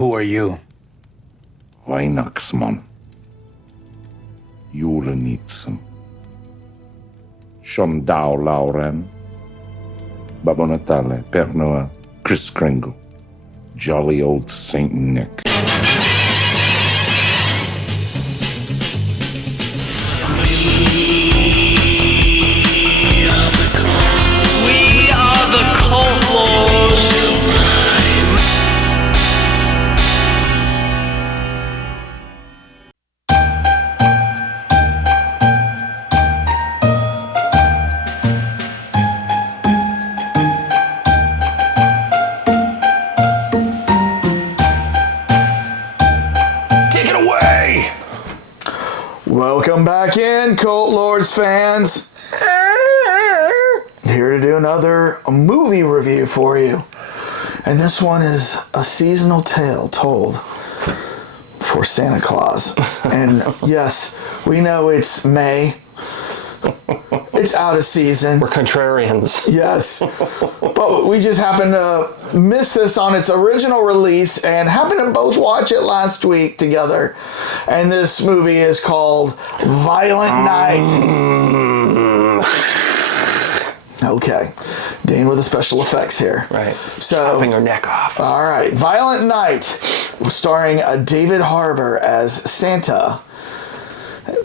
Who are you? Weihnachtsmann. Julenitsen. Shondao Lauren. Babbo Natale, Père Noël, Kris Kringle. Jolly old Saint Nick. We are the Cult Lords. Take it away. Welcome back in, Cult Lords fans. Here to do another movie review for you. And this one is a seasonal tale told for Santa Claus. And yes, we know it's May. It's out of season. We're contrarians. Yes. But we just happened to miss this on its original release and happened to both watch it last week together. And this movie is called Violent Night. Okay. Dealing with the special effects here. Right. So, Chopping her neck off. all right. Violent Night, starring David Harbour as Santa,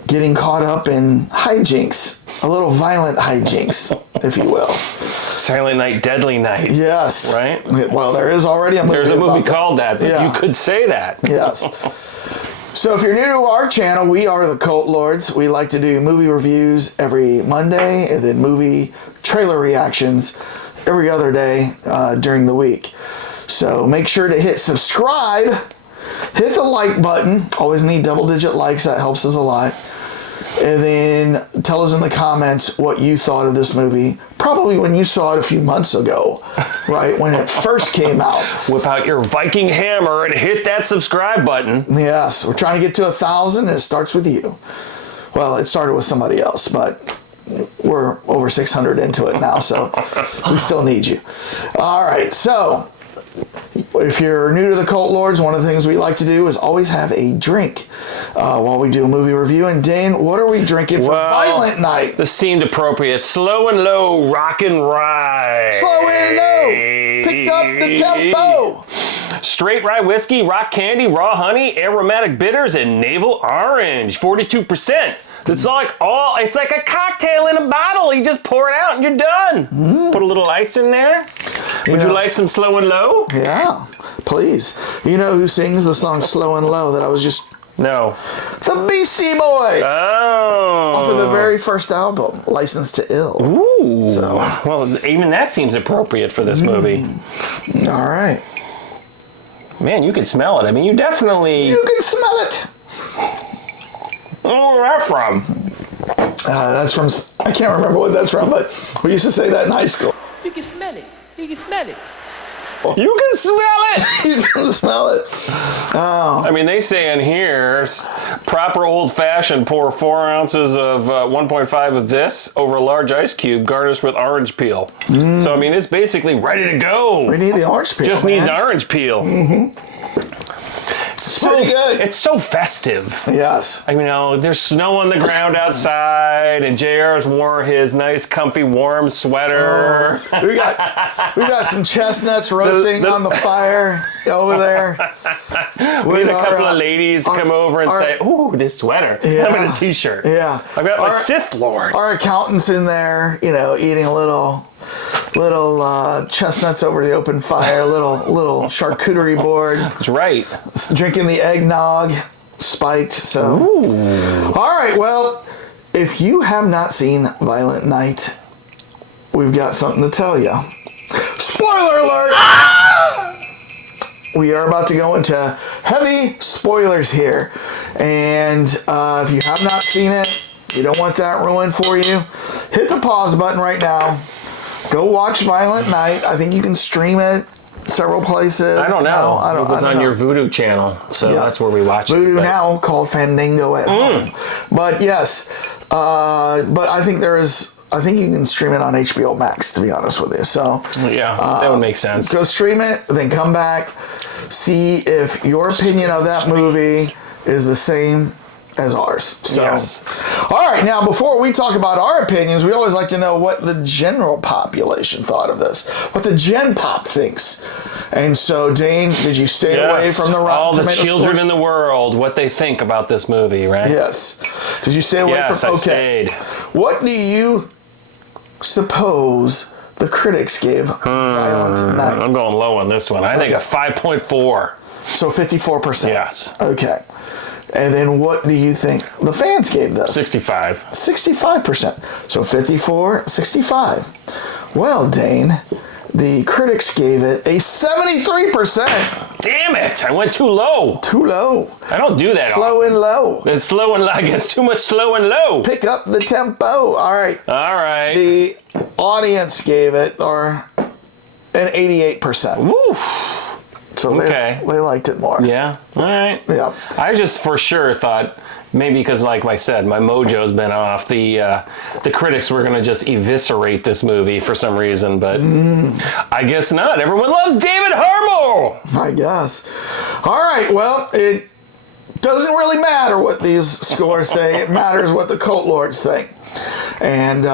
getting caught up in hijinks. A little violent hijinks, if you will. Silent Night, Deadly Night. Yes. Right? Well, there is already a movie. There's a movie about called that, but Yeah. you could say that. Yes. So if you're new to our channel, we are the Cult Lords. We like to do movie reviews every Monday and then movie trailer reactions every other day during the week. So make sure to hit subscribe, hit the like button. Always need double-digit likes. That helps us a lot. And then tell us in the comments what you thought of this movie. Probably when you saw it a few months ago, right? When it first came out. Whip out your Viking hammer and hit that subscribe button. Yes, we're trying to get to 1,000 and it starts with you. Well, it started with somebody else, but we're over 600 into it now, so we still need you. All right, so if you're new to the Cult Lords, one of the things we like to do is always have a drink while we do a movie review. And Dane, what are we drinking for Violent Night? This seemed appropriate. Slow and low, rock and rye. Slow and low, pick up the tempo. Straight rye whiskey, rock candy, raw honey, aromatic bitters, and navel orange. 42%. It's like a cocktail in a bottle. You just pour it out and you're done. Put a little ice in there. Would you like some slow and low? Yeah, please. You know who sings the song Slow and Low that I was just... No. The Beastie Boys! Oh. Off of the very first album, Licensed to Ill. Ooh. So. Well, even that seems appropriate for this movie. All right. Man, you can smell it. I mean, you definitely... You can smell it! Where's that from? That's from... I can't remember what that's from, but we used to say that in high school. You can smell it. You can smell it. You can smell it! You can smell it. Oh. I mean, they say in here, proper old-fashioned, pour 4 ounces of 1.5 of this over a large ice cube, garnished with orange peel. So, I mean, it's basically ready to go. We need the orange peel, Just man. needs orange peel. It's pretty good. It's so festive. Yes. I mean, there's snow on the ground outside, and JR's wore his nice, comfy, warm sweater. We got some chestnuts roasting on the fire over there. We had a couple of ladies to come over and say, "Ooh, this sweater." Yeah. I'm in a t-shirt. Yeah. I've got my Sith Lord. Our accountant's in there, eating a little chestnuts over the open fire, little charcuterie board. That's right. Drinking the eggnog, spiked. So, all right. Well, if you have not seen Violent Night, we've got something to tell you. Spoiler alert! We are about to go into heavy spoilers here, and if you have not seen it, you don't want that ruined for you. Hit the pause button right now. Go watch Violent Night. I think you can stream it several places. I don't know. No, it was on your Voodoo channel, so that's where we watched Voodoo it. now called Fandango at home. But yes, but I think I think you can stream it on HBO Max, to be honest with you. So yeah, that would make sense. Go stream it, then come back. see if your opinion of that movie is the same as ours. So, Yes. All right, now before we talk about our opinions, we always like to know what the general population thought of this, what the Gen Pop thinks. And so, Dane, did you stay away from the Rotten all the Tomatoes children scores? in the world, what they think about this movie, right? Yes. Did you stay away Yes, from? I Okay. stayed. What do you suppose the critics gave Violent Night? I'm going low on this one. I think a 5.4. So 54%. Yes. Okay. And then what do you think the fans gave this? 65. 65%. So 54, 65. Well, Dane, the critics gave it a 73%. Damn it! I went too low. Too low. I don't do that. Slow and low. It's slow and low. I guess too much slow and low. Pick up the tempo. All right. All right. The audience gave it an 88%. Woo. So Okay. they liked it more. Yeah. All right. Yeah. I just for sure thought maybe because, like I said, my mojo's been off. The critics were gonna just eviscerate this movie for some reason, but I guess not. Everyone loves David Harbour. I guess. All right. Well, it doesn't really matter what these scores say. It matters what the Cult Lords think. And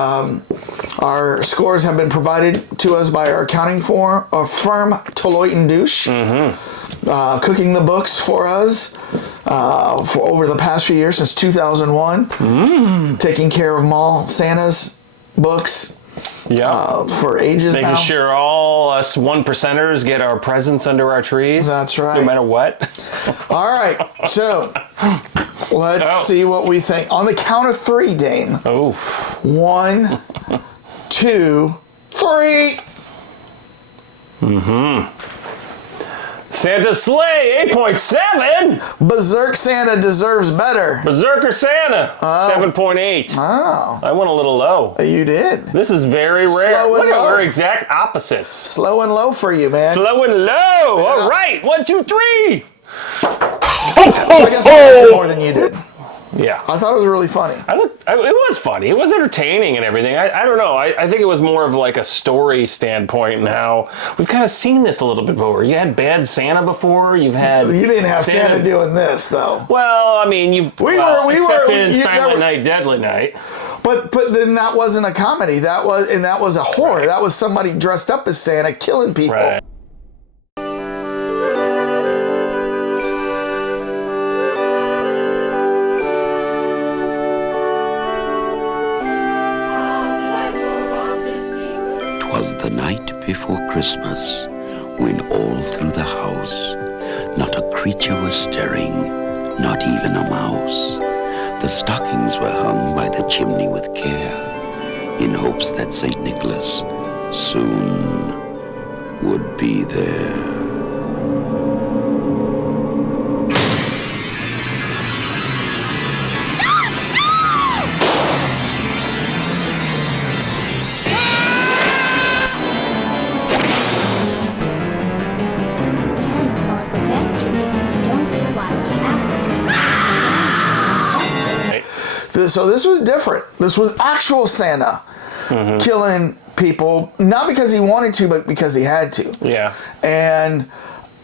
our scores have been provided to us by our accounting firm, Deloitte & Douche, cooking the books for us for over the past few years, since 2001, taking care of Mall Santa's books for ages Making now. sure all us 1%ers get our presents under our trees. That's right. No matter what. All right, so let's see what we think. On the count of three, Dane. Oh. 1, 2, 3. Santa Sleigh, 8.7. Berserk Santa deserves better. Berserker Santa, 7.8. Oh, I went a little low. you did. This is very rare. Slow and Look at low. we're exact opposites. Slow and low for you, man. Slow and low. All right. 1, 2, 3. So I guess I liked it more than you did. Yeah. I thought it was really funny. It was funny. It was entertaining and everything. I don't know. I think it was more of like a story standpoint and how we've kind of seen this a little bit before. You had Bad Santa before. You've had You didn't have Santa doing this, though. Well, I mean, We were- except in that Silent were- Night, Deadly Night. But then that wasn't a comedy. That was a horror. Right. That was somebody dressed up as Santa killing people. Right. Was the night before Christmas, when all through the house, not a creature was stirring, not even a mouse. The stockings were hung by the chimney with care, in hopes that St. Nicholas soon would be there. So this was different. This was actual Santa killing people, not because he wanted to, but because he had to. Yeah. And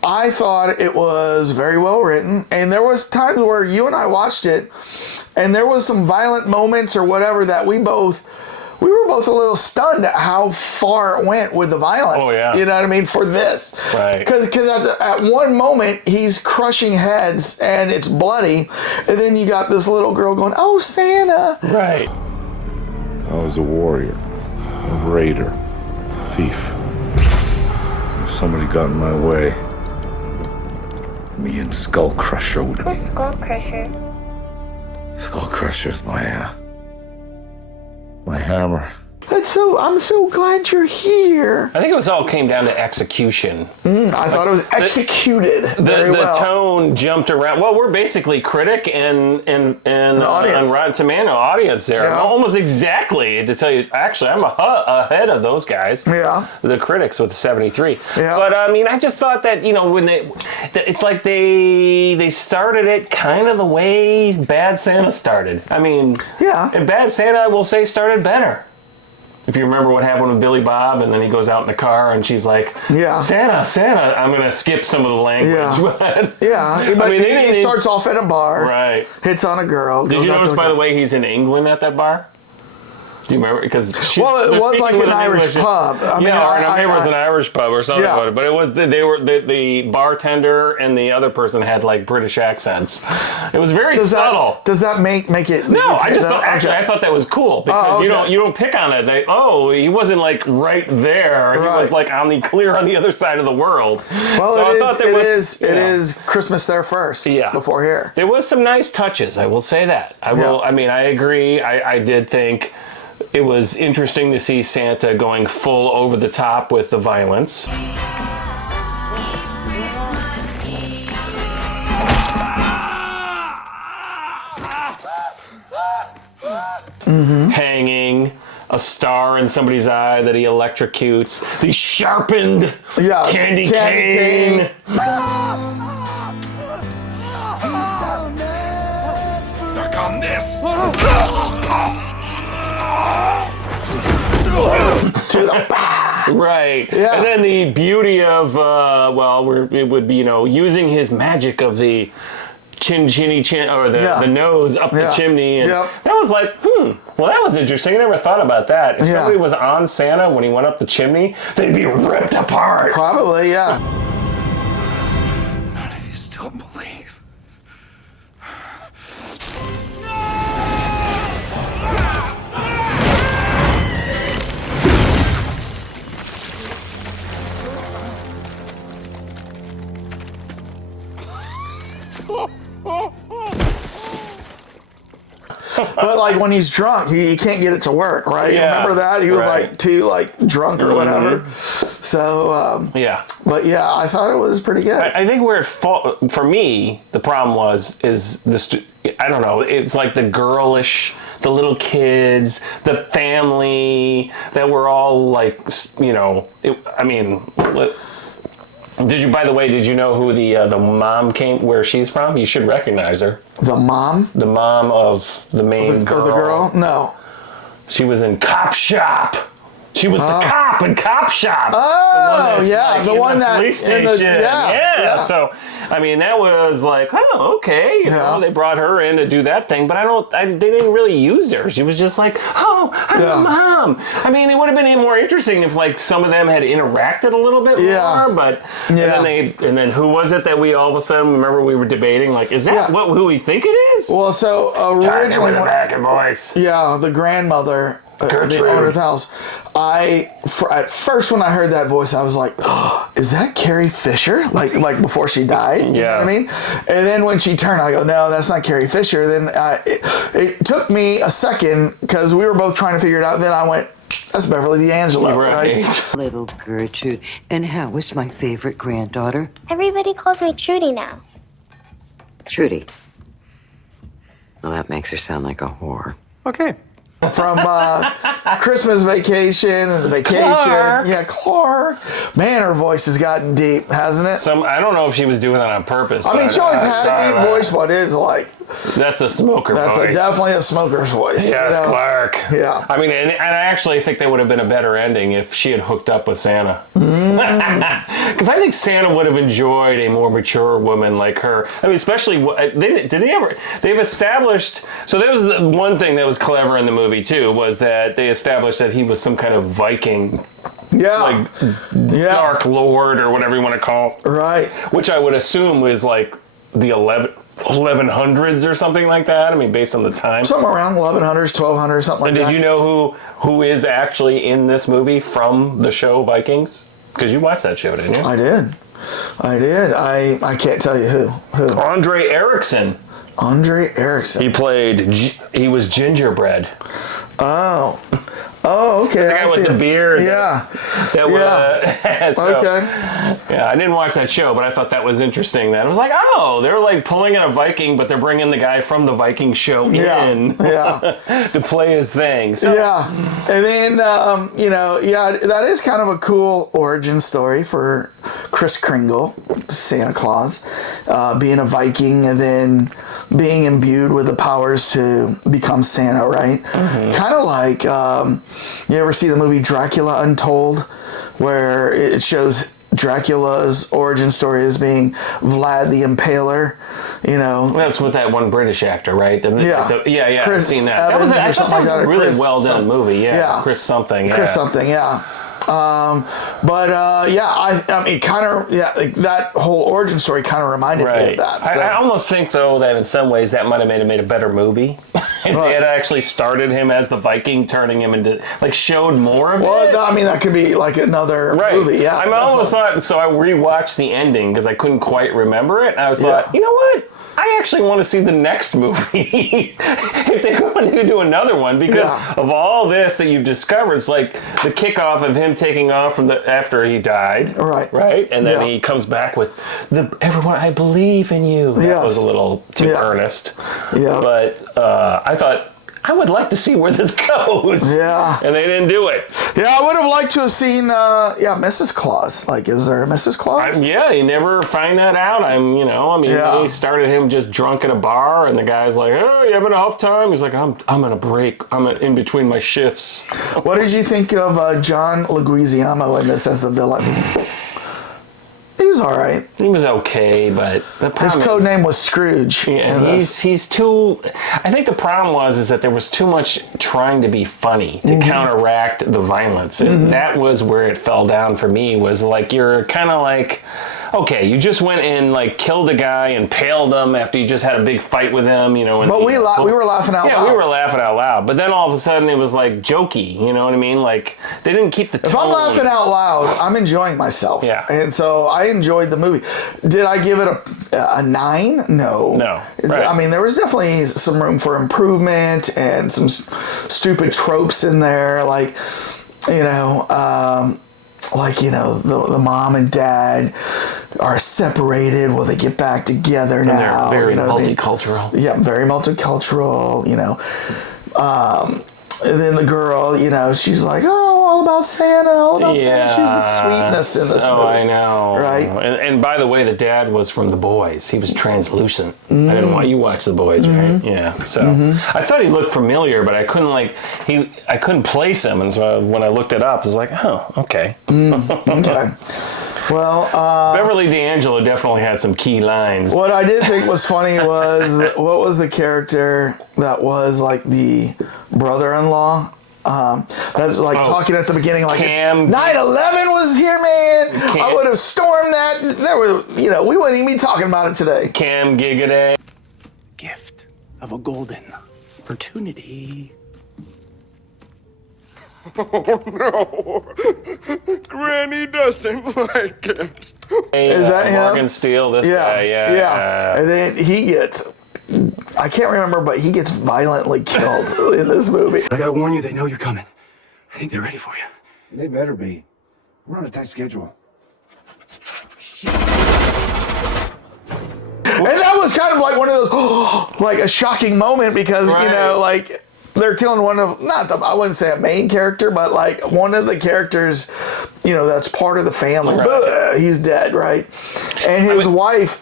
I thought it was very well written. And there was times where you and I watched it, and there was some violent moments or whatever that we were both a little stunned at how far it went with the violence. Oh, yeah. You know what I mean? For this. Right. Because at one moment, he's crushing heads and it's bloody. And then you got this little girl going, "Oh, Santa." Right. I was a warrior, a raider, thief. Somebody got in my way. Me and Skull Crusher. Who's Skull Crusher? Skull Crusher's my hammer. I'm so glad you're here. I think it was all came down to execution. I thought it was executed very The well. tone jumped around. Well, we're basically critic and audience. on Rotten Tomato audience there. Yeah. Almost exactly, to tell you, actually, I'm ahead of those guys. Yeah. The critics with 73. Yeah. But I mean, I just thought that, when it's like they started it kind of the way Bad Santa started. I mean, Yeah. and Bad Santa, I will say, started better. if you remember what happened with Billy Bob, and then he goes out in the car, and she's like, Santa. I'm going to skip some of the language. But, but he starts off at a bar, right? Hits on a girl. Did you notice, by the way, he's in England at that bar? Do you remember? Because it was like an Irish pub. I mean, it was an Irish pub or something. Yeah. But it was the bartender and the other person had like British accents. It was very subtle. Does that make it? No, I just thought, I thought that was cool because you don't pick on it. He wasn't like right there. He was like on the other side of the world. Well, so it is Christmas there first. Yeah. Before here, there was some nice touches. I will say that. I mean, I agree. I did think it was interesting to see Santa going full over the top with the violence. Hanging a star in somebody's eye that he electrocutes. The sharpened candy cane. Suck on this. To the right, and then the beauty of it would be using his magic of the chin or the nose up the chimney, and that was like well, that was interesting. I never thought about that. If somebody was on Santa when he went up the chimney, they'd be ripped apart. Probably, yeah. None of you still believe. But like when he's drunk, he can't get it to work, right? Yeah. Remember that? He was like too drunk or whatever. So But yeah, I thought it was pretty good. I think where for me the problem is this. I don't know. It's like the girlish, the little kids, the family that were all like By the way, did you know who the mom where she's from? You should recognize her. The mom? The mom of the main girl. Of the girl? No. She was in Cop Shop. She was the cop in Cop Shop. Oh, the one that police station. Yeah. So, I mean, that was like, oh, okay. You know, they brought her in to do that thing, but they didn't really use her. She was just like, oh, I'm the mom. I mean, it would have been more interesting if like some of them had interacted a little bit more. But and then who was it that we all of a sudden remember we were debating? Like, is that who we think it is? Well, so originally, back in voice. Yeah, the grandmother. The owner of the house. At first when I heard that voice, I was like, oh, is that Carrie Fisher? Like before she died? You know what I mean? And then when she turned, I go, no, that's not Carrie Fisher. Then it took me a second because we were both trying to figure it out. Then I went, that's Beverly D'Angelo, right? Little Gertrude. And how was my favorite granddaughter? Everybody calls me Trudy now. Trudy. Well, that makes her sound like a whore. Okay. From Christmas Vacation and the Vacation. Clark. Yeah, Clark. Man, her voice has gotten deep, hasn't it? I don't know if she was doing that on purpose. I mean, she always had a deep voice, but it's like... That's a smoker voice. That's definitely a smoker's voice. Yes, Clark. Yeah. I mean, and I actually think that would have been a better ending if she had hooked up with Santa. Because I think Santa would have enjoyed a more mature woman like her. I mean, especially, they've established, so that was the one thing that was clever in the movie too, was that they established that he was some kind of Viking. Dark Lord or whatever you want to call it. Right. Which I would assume was like the 1100s or something like that. I mean, based on the time. Somewhere around 1100s, 1200s, something like that. And did you know who is actually in this movie from the show Vikings? Because you watched that show, didn't you? I did. I can't tell you who. Andre Erickson. Andre Erickson. He was Gingerbread. Oh, okay. The guy with the beard. Yeah. Okay. Yeah, I didn't watch that show, but I thought that was interesting. That it was like, they're like pulling in a Viking, but they're bringing the guy from the Viking show in to play his thing. So, and then that is kind of a cool origin story for Kris Kringle, Santa Claus, being a Viking, and then being imbued with the powers to become Santa, right? Kind of like, you ever see the movie Dracula Untold, where it shows Dracula's origin story as being Vlad the Impaler, That's with that one British actor, right? Yeah. Chris I've seen that. Evans I thought that was a really Chris well done movie. Yeah. Chris something. Chris something. Yeah. I mean, kind of, like that whole origin story kind of reminded me of that. So. I almost think, though, that in some ways that might have made a better movie if they had actually started him as the Viking, turning him into, showed more of it. Well, I mean, that could be like another movie. Yeah, I almost thought, so I rewatched the ending because I couldn't quite remember it. And I was like, you know what? I actually want to see the next movie if they want to do another one, because of all this that you've discovered. It's like the kickoff of him taking off from after he died, right, and then he comes back with everyone, I believe in you. That was a little too earnest, but I thought, I would like to see where this goes. Yeah. And they didn't do it. Yeah, I would have liked to have seen, Mrs. Claus. Like, is there a Mrs. Claus? You never find that out. They started him just drunk at a bar, and the guy's like, oh, you having a tough time? He's like, I'm on a break. I'm in between my shifts. What did you think of John Leguizamo in this as the villain? He was all right. He was okay, but the problem his code name was Scrooge. Yeah, he's too. I think the problem was that there was too much trying to be funny to counteract the violence, and that was where it fell down for me. Was like, you're kind of like, okay, you just went and killed a guy and paled him after you just had a big fight with him, But we were laughing out loud. Yeah, we were laughing out loud. But then all of a sudden it was jokey, you know what I mean? Like, they didn't keep the tone. If I'm laughing out loud, I'm enjoying myself. Yeah. And so I enjoyed the movie. Did I give it a 9? No. No. Right. I mean, there was definitely some room for improvement and some stupid tropes in there, the mom and dad are separated. Will they get back together now? They're very multicultural. Yeah, very multicultural, and then the girl, she's like, oh, all about Santa, all about Santa. She's the sweetness in this movie. Oh, I know. Right? And by the way, the dad was from The Boys. He was translucent. I didn't want you watch The Boys, right? Yeah. So I thought he looked familiar, but I couldn't I couldn't place him. And so when I looked it up, I was like, oh, okay. Okay. Well, Beverly D'Angelo definitely had some key lines. What I did think was funny was what was the character that was the brother-in-law? That was talking at the beginning, Cam. 9/11 was here, man. I would have stormed that. We wouldn't even be talking about it today. Cam Gigaday. Gift of a golden opportunity. Oh no! Granny doesn't like it. Is that him? Morgan Steele, this guy, yeah. And then he gets, I can't remember, but he gets violently killed in this movie. I gotta warn you, they know you're coming. I think they're ready for you. They better be. We're on a tight schedule. And that was kind of one of those, a shocking moment because, they're killing one of, I wouldn't say a main character, but one of the characters, that's part of the family. Right. He's dead, right? And his wife,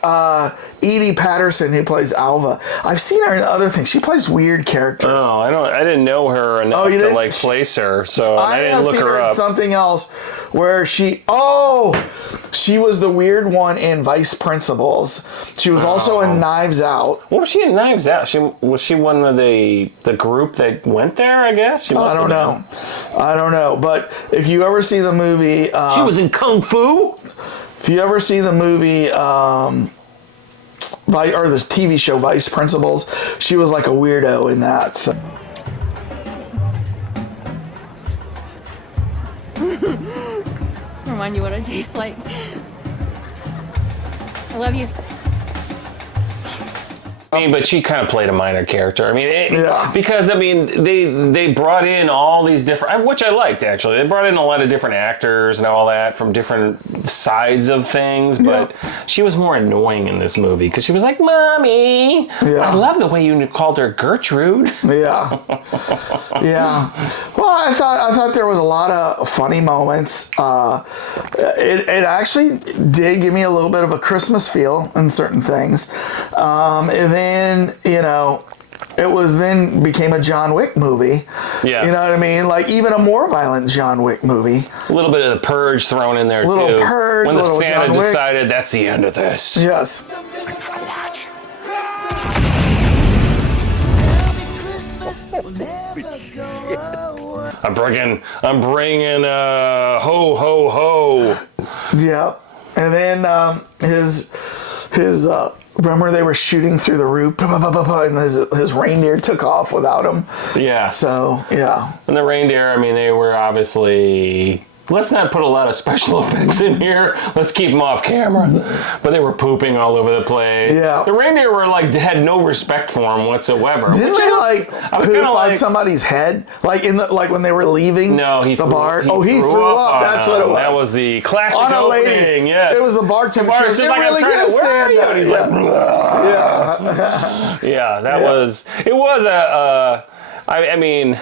Edie Patterson, who plays Alva. I've seen her in other things. She plays weird characters. Oh, I didn't know her enough to place her, so I didn't look her up. In something else where she was the weird one in Vice Principals. She was also in Knives Out. What was she in Knives Out? Was she one of the group that went there, I guess? I don't know. But if you ever see the movie... she was in Kung Fu? If you ever see the movie... or the TV show Vice Principals, she was like a weirdo in that. So. Remind you what I taste like. I love you. But she kind of played a minor character. Because they brought in all these different, which I liked actually. They brought in a lot of different actors and all that from different sides of things. But she was more annoying in this movie because she was like, "Mommy." Yeah. I love the way you called her Gertrude. Yeah. Yeah. Well, I thought there was a lot of funny moments. It actually did give me a little bit of a Christmas feel in certain things. And then, it became a John Wick movie. Yeah. You know what I mean? Like even a more violent John Wick movie. A little bit of the Purge thrown in there too. Little Purge, when the little Santa John Wick. decided that's the end of this. Yes. I'm bringing ho ho ho. Yep. And then his remember they were shooting through the roof and his reindeer took off without him. Yeah. So yeah. And the reindeer, I mean, they were obviously. Let's not put a lot of special effects in here. Let's keep them off camera. But they were pooping all over the place. Yeah. The reindeer were had no respect for him whatsoever. Didn't they poop on somebody's head? Like when they were leaving the bar? He threw up. That's what it was. That was the classic on a lady. opening. Yes. It was the bartender. The bartender's like, really I'm trying to, where are you? He's like, yeah. That was. It was I mean.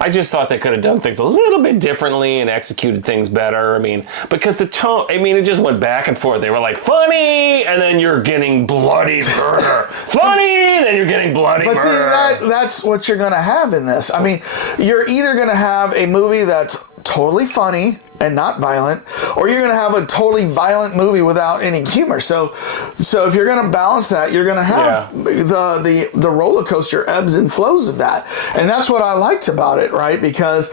I just thought they could have done things a little bit differently and executed things better. I mean, because the tone, it just went back and forth. They were like, funny, and then you're getting bloody murder. Funny, then you're getting bloody murder. But see, that's what you're going to have in this. I mean, you're either going to have a movie that's totally funny and not violent, or you're going to have a totally violent movie without any humor. So if you're going to balance that, you're going to have the roller coaster ebbs and flows of that. And that's what I liked about it, right? Because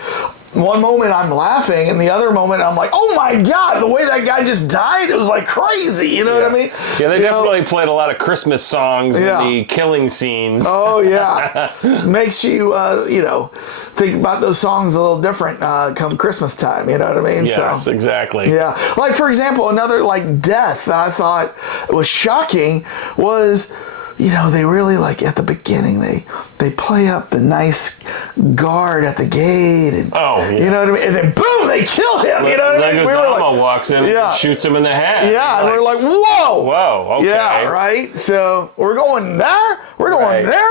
one moment I'm laughing and the other moment I'm like, oh my God, the way that guy just died, it was like crazy. You know what I mean? Yeah, they definitely played a lot of Christmas songs in the killing scenes. Oh yeah. Makes you, think about those songs a little different come Christmas time. You know what I mean? Yes, exactly. Yeah. Like, for example, another death that I thought was shocking was, they really at the beginning, they play up the nice guard at the gate and you know what I mean? And then boom, they kill him. You know what I mean? Leguizamo walks in and shoots him in the head. Yeah, and we're like, whoa. Whoa, okay. Yeah, right? So we're going there? We're going there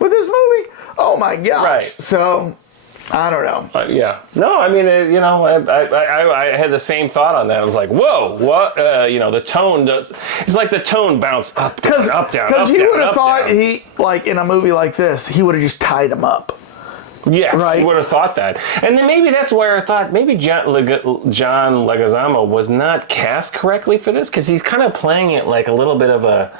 with this movie? Oh my gosh. Right. So I don't know. Yeah. No, I mean, I had the same thought on that. I was like, whoa, what? The tone it's like the tone bounced up, down, up, down. Because you would have thought he, in a movie like this, he would have just tied him up. Yeah, right. You would have thought that. And then maybe that's where I thought maybe John Leguizamo was not cast correctly for this, because he's kind of playing it like a little bit of a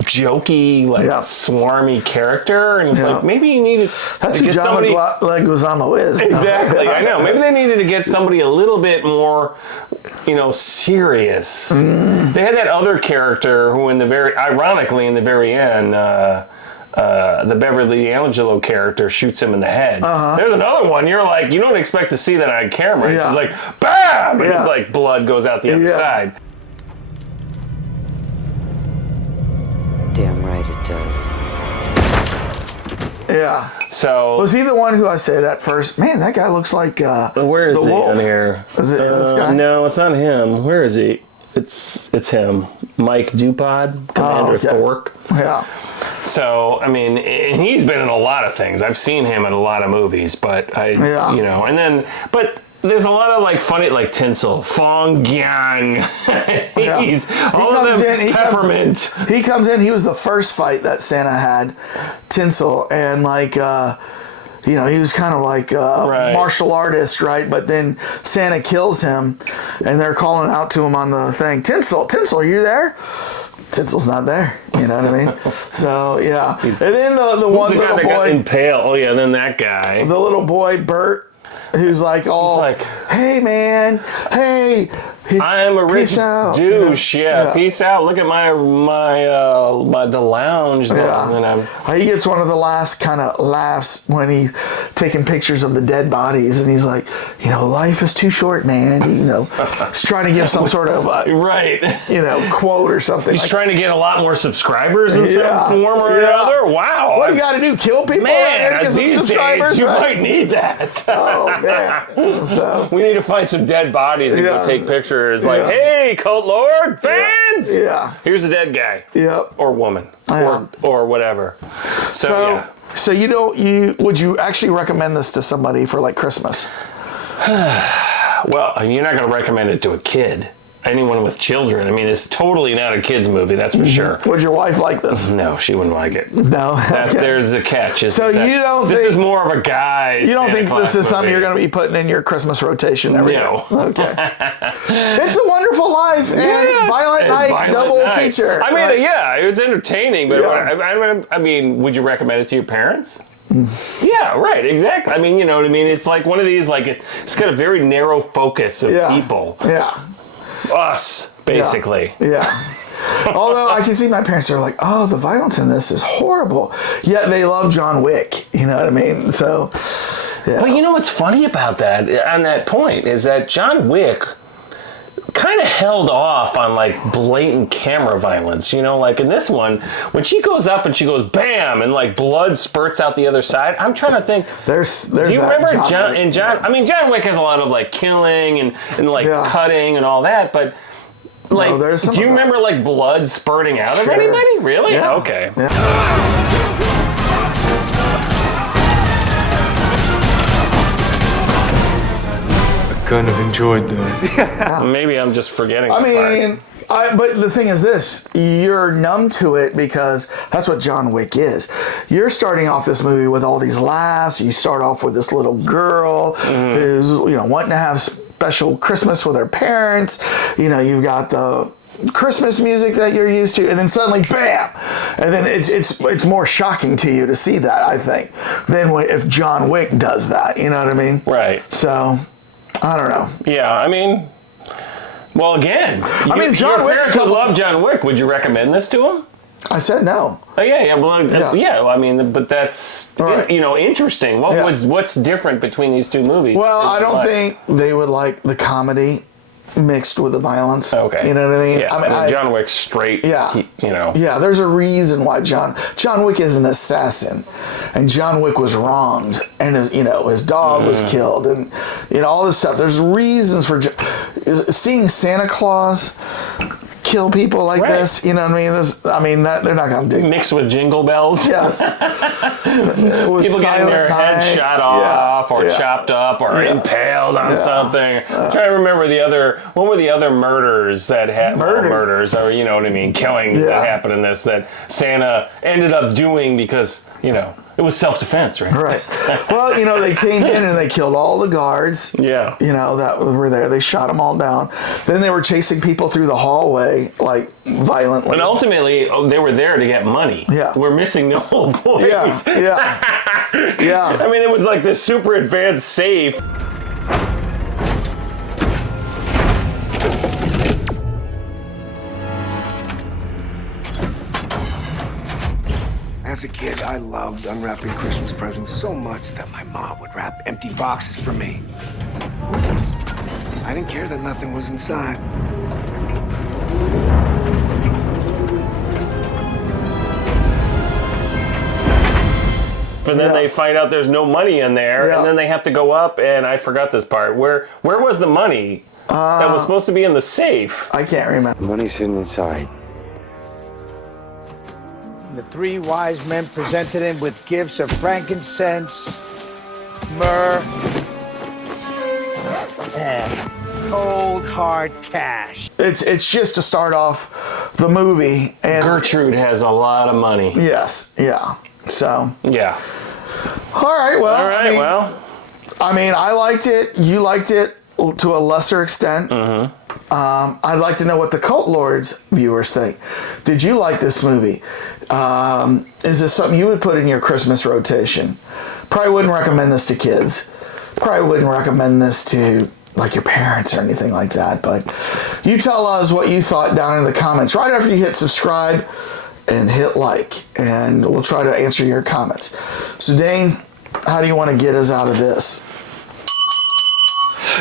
jokey, swarmy character, and it's like maybe you needed that's to who get John somebody. Leguizamo is. Exactly, I know. Maybe they needed to get somebody a little bit more, serious. They had that other character who, ironically, in the very end, the Beverly Angelo character shoots him in the head. There's another one. You're like, you don't expect to see that on camera. It's just like, bam! And it's like blood goes out the other side. Damn right it does. Yeah. So was he the one who I said at first? Man, that guy looks like where is the he wolf. on here? Is it this guy? No, it's not him. Where is he? It's him. Mike Dupod, Commander Thork. Yeah. So, I mean, and he's been in a lot of things. I've seen him in a lot of movies, but but there's a lot of funny, tinsel, Fong Gyang. Peppermint. He comes in. He was the first fight that Santa had, tinsel, and he was kind of like a martial artist, right? But then Santa kills him, and they're calling out to him on the thing, Tinsel, are you there? Tinsel's not there. You know what I mean? So yeah. And then the one little boy impaled. Oh yeah, then that guy. The little boy Bert, who's hey man, hey. I'm a rich douche. Yeah, peace out. Look at my the lounge. He gets one of the last kind of laughs when he's taking pictures of the dead bodies, and he's like, life is too short, man. He's trying to give some sort of quote or something. He's trying to get a lot more subscribers in some form or another. Wow. What do you got to do? Kill people? Man, get these days you might need that. Oh man. So we need to find some dead bodies and go take pictures posters like, "Hey, Cult Lord fans, here's a dead guy, or woman, or whatever." So would you actually recommend this to somebody for like Christmas? Well, you're not going to recommend it to a kid. Anyone with children. I mean, it's totally not a kid's movie, that's for sure. Would your wife like this? No, she wouldn't like it. No? There's a catch. You don't think... This is more of a guy. You don't think this is something you're going to be putting in your Christmas rotation every year? Okay. It's a Wonderful Life and Violent Night double feature. I mean, it was entertaining, but I mean, would you recommend it to your parents? Yeah, right, exactly. I mean, you know what I mean? It's like one of these, like, it's got a very narrow focus of people. Yeah. Us, basically. Yeah. Although I can see my parents are like, oh, the violence in this is horrible. Yet they love John Wick. You know what I mean? So, yeah. But you know what's funny about that, on that point, is that John Wick kind of held off on like blatant camera violence, you know, like in this one, when she goes up and she goes bam and like blood spurts out the other side. I'm trying to think. There's do you remember John Wick has a lot of like killing and like cutting and all that, but like, do you remember like blood spurting out of anybody? Really? Yeah. Okay. Yeah. Kind of enjoyed that. Maybe I'm just forgetting. But the thing is this, you're numb to it because that's what John Wick is. You're starting off this movie with all these laughs. You start off with this little girl who's, wanting to have special Christmas with her parents. You know, you've got the Christmas music that you're used to, and then suddenly bam, and then it's more shocking to you to see that, I think, than if John Wick does that. You know what I mean? Right. So I don't know. Yeah, I mean, well, again, John Wick. Your parents would love John Wick. Would you recommend this to him? I said no. Oh yeah. Well, I mean, but that's interesting. What's different between these two movies? Well, I don't think they would like the comedy mixed with the violence. Okay. You know what I mean? Yeah. John Wick's straight. Yeah. Yeah. There's a reason why John Wick is an assassin, and John Wick was wronged, and his dog was killed, and all this stuff. There's reasons for seeing Santa Claus kill people like this. You know what I mean? They're not going to do mixed with jingle bells. Yes. People getting their head shot off or chopped up or impaled on something. I'm trying to remember what were the other murders that happened? Murders, or you know what I mean, killings that happened in this that Santa ended up doing because, it was self-defense, right? Right. Well, they came in and they killed all the guards. Yeah. That were there. They shot them all down. Then they were chasing people through the hallway, like, violently. But ultimately, they were there to get money. Yeah. We're missing the whole point. Yeah. I mean, it was like this super advanced safe. As a kid, I loved unwrapping Christmas presents so much that my mom would wrap empty boxes for me. I didn't care that nothing was inside. And then they find out there's no money in there, and then they have to go up, and I forgot this part. Where was the money that was supposed to be in the safe? I can't remember. The money's hidden inside. The three wise men presented him with gifts of frankincense, myrrh, and cold hard cash. It's just to start off the movie, and Gertrude has a lot of money. Yes, yeah. So yeah. All right. Well. I liked it. You liked it to a lesser extent. I'd like to know what the Cult Lords viewers think. Did you like this movie? Is this something you would put in your Christmas rotation? Probably wouldn't recommend this to kids. Probably wouldn't recommend this to like your parents or anything like that. But you tell us what you thought down in the comments right after you hit subscribe and hit like, and we'll try to answer your comments. So Dane, how do you want to get us out of this?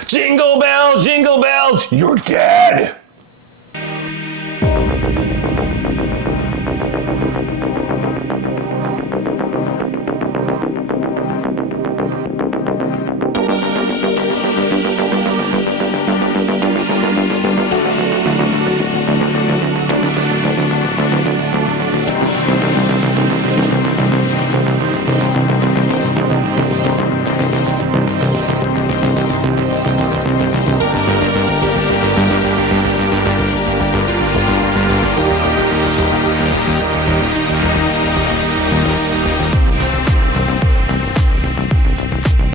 Jingle bells, you're dead.